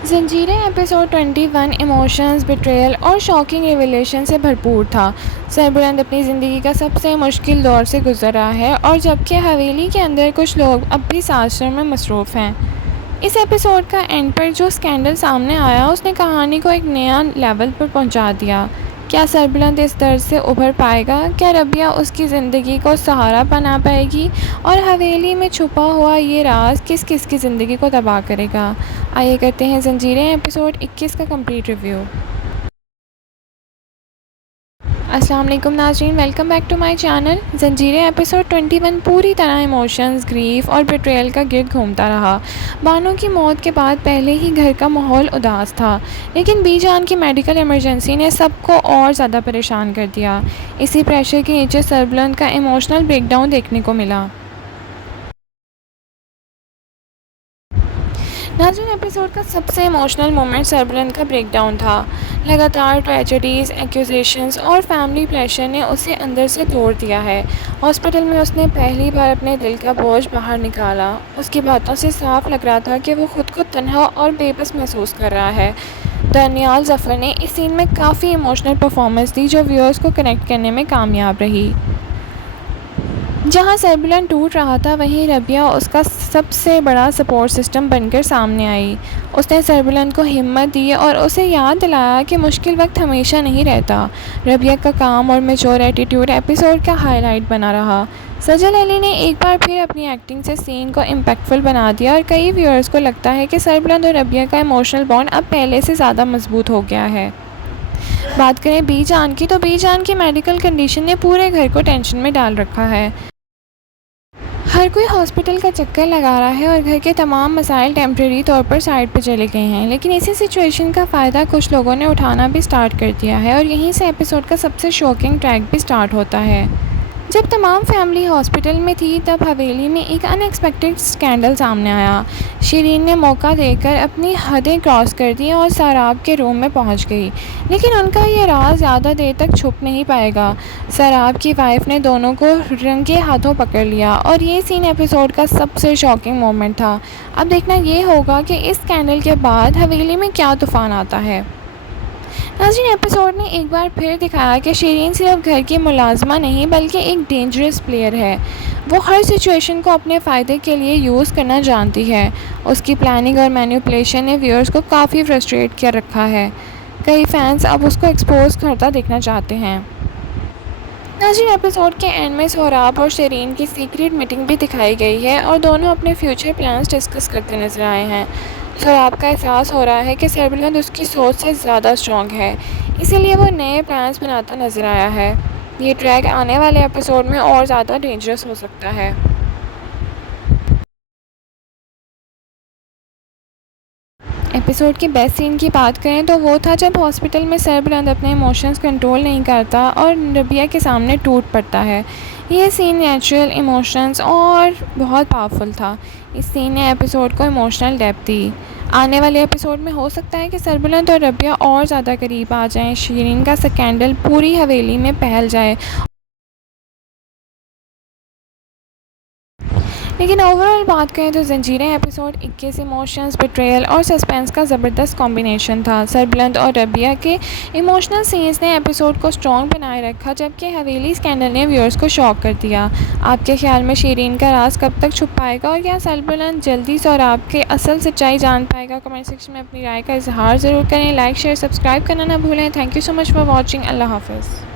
ज़ंजीरें episode 21 emotions, betrayal और shocking revelation से भरपूर था। सरबुलंद अपनी ज़िंदगी का सबसे मुश्किल दौर से गुजर रहा है और जबकि हवेली के अंदर कुछ लोग अब भी साजिशों में मसरूफ़ हैं। इस एपिसोड का एंड पर जो स्कैंडल सामने आया उसने कहानी को एक नया लेवल पर पहुंचा दिया। क्या सरबुलंद इस दर्द से उभर पाएगा? क्या रबिया उसकी ज़िंदगी को सहारा बना पाएगी? और हवेली में छुपा हुआ ये राज किस किस की ज़िंदगी को तबाह करेगा? आइए करते हैं ज़ंजीरें एपिसोड 21 का कंप्लीट रिव्यू। अस्सलाम वालेकुम नाज़रीन, welcome back to my channel. Zanjeerein episode 21 पूरी तरह इमोशंस, ग्रीफ और बिट्रेयल का गिर्द घूमता रहा। बानो की मौत के बाद पहले ही घर का माहौल उदास था, लेकिन बीजान की मेडिकल इमरजेंसी ने सबको और ज़्यादा परेशान कर दिया। इसी प्रेशर के नीचे सरबुलंद का इमोशनल ब्रेकडाउन देखने को मिला। नाज़रीन, एपिसोड का सबसे इमोशनल मोमेंट सरबुलंद का ब्रेकडाउन था। लगातार ट्रेजेडीज़, एक्यूजेशंस और फैमिली प्रेशर ने उसे अंदर से तोड़ दिया है। हॉस्पिटल में उसने पहली बार अपने दिल का बोझ बाहर निकाला। उसकी बातों से साफ लग रहा था कि वो खुद को तन्हा और बेबस महसूस कर रहा है। दानियाल ज़फ़र ने इस सीन में काफ़ी इमोशनल परफॉर्मेंस दी जो व्यूअर्स को कनेक्ट करने में कामयाब रही। जहां सरबुलंद टूट रहा था वहीं रबिया उसका सबसे बड़ा सपोर्ट सिस्टम बनकर सामने आई। उसने सरबुलंद को हिम्मत दी और उसे याद दिलाया कि मुश्किल वक्त हमेशा नहीं रहता। रबिया का काम और मैच्योर एटीट्यूड एपिसोड का हाईलाइट बना रहा। सजल अली ने एक बार फिर अपनी एक्टिंग से सीन को इम्पैक्टफुल बना दिया और कई व्यूअर्स को लगता है कि सरबुलंद और रबिया का इमोशनल बॉन्ड अब पहले से ज़्यादा मजबूत हो गया है। बात करें बीजान की, तो बीजान की मेडिकल कंडीशन ने पूरे घर को टेंशन में डाल रखा है। हर कोई हॉस्पिटल का चक्कर लगा रहा है और घर के तमाम मसाइल टेम्प्रेरी तौर पर साइड पर चले गए हैं, लेकिन इसी सिचुएशन का फ़ायदा कुछ लोगों ने उठाना भी स्टार्ट कर दिया है और यहीं से एपिसोड का सबसे शॉकिंग ट्रैक भी स्टार्ट होता है। जब तमाम फैमिली हॉस्पिटल में थी तब हवेली में एक अनएक्सपेक्टेड स्कैंडल सामने आया। शिरीन ने मौका देकर अपनी हदें क्रॉस कर दी और सराब के रूम में पहुंच गई, लेकिन उनका ये राज ज़्यादा देर तक छुप नहीं पाएगा। सराब की वाइफ ने दोनों को रंगे हाथों पकड़ लिया और ये सीन एपिसोड का सबसे शॉकिंग मोमेंट था। अब देखना ये होगा कि इस स्कैंडल के बाद हवेली में क्या तूफ़ान आता है। नाज़रीन, एपिसोड ने एक बार फिर दिखाया कि शिरीन सिर्फ घर की मुलाजमा नहीं बल्कि एक डेंजरस प्लेयर है। वो हर सिचुएशन को अपने फ़ायदे के लिए यूज़ करना जानती है। उसकी प्लानिंग और मैनिपुलेशन ने व्यूअर्स को काफ़ी फ्रस्ट्रेट कर रखा है। कई फैंस अब उसको एक्सपोज करता देखना चाहते हैं। नाज़रीन, एपिसोड के एंड में सोहराब और शिरीन की सीक्रेट मीटिंग भी दिखाई गई है और दोनों अपने फ्यूचर प्लान्स डिस्कस करते नजर आए हैं। सोहराब का एहसास हो रहा है कि सरबुलंद उसकी सोच से ज़्यादा स्ट्रॉन्ग है, इसीलिए वो नए प्लान्स बनाता नजर आया है। ये ट्रैक आने वाले एपिसोड में और ज़्यादा डेंजरस हो सकता है। एपिसोड के बेस्ट सीन की बात करें तो वो था जब हॉस्पिटल में सरबुलंद अपने इमोशंस कंट्रोल नहीं करता और रबिया के सामने टूट पड़ता है। ये सीन नेचुरल, इमोशंस और बहुत पावरफुल था। इस सीन ने एपिसोड को इमोशनल डेप्थ दी। आने वाले एपिसोड में हो सकता है कि सरबुलंद और रबिया और ज़्यादा करीब आ जाएं, शिरीन का स्कैंडल पूरी हवेली में फैल जाए। लेकिन ओवरऑल बात करें तो ज़ंजीरें एपिसोड 21 इमोशंस, बिट्रेयल और सस्पेंस का ज़बरदस्त कॉम्बिनेशन था। सरबुलंद और रबिया के इमोशनल सीन्स ने एपिसोड को स्ट्रॉन्ग बनाए रखा, जबकि हवेली स्कैंडल ने व्यूअर्स को शॉक कर दिया। आपके ख्याल में शिरीन का राज कब तक छुप पाएगा और क्या सरबुलंद जल्दी से और आपके असल सच्चाई जान पाएगा? कमेंट सेक्शन में अपनी राय का इजहार ज़रूर करें। लाइक, शेयर, सब्सक्राइब करना ना भूलें। Thank you so much for watching. Allah हाफ़िज़।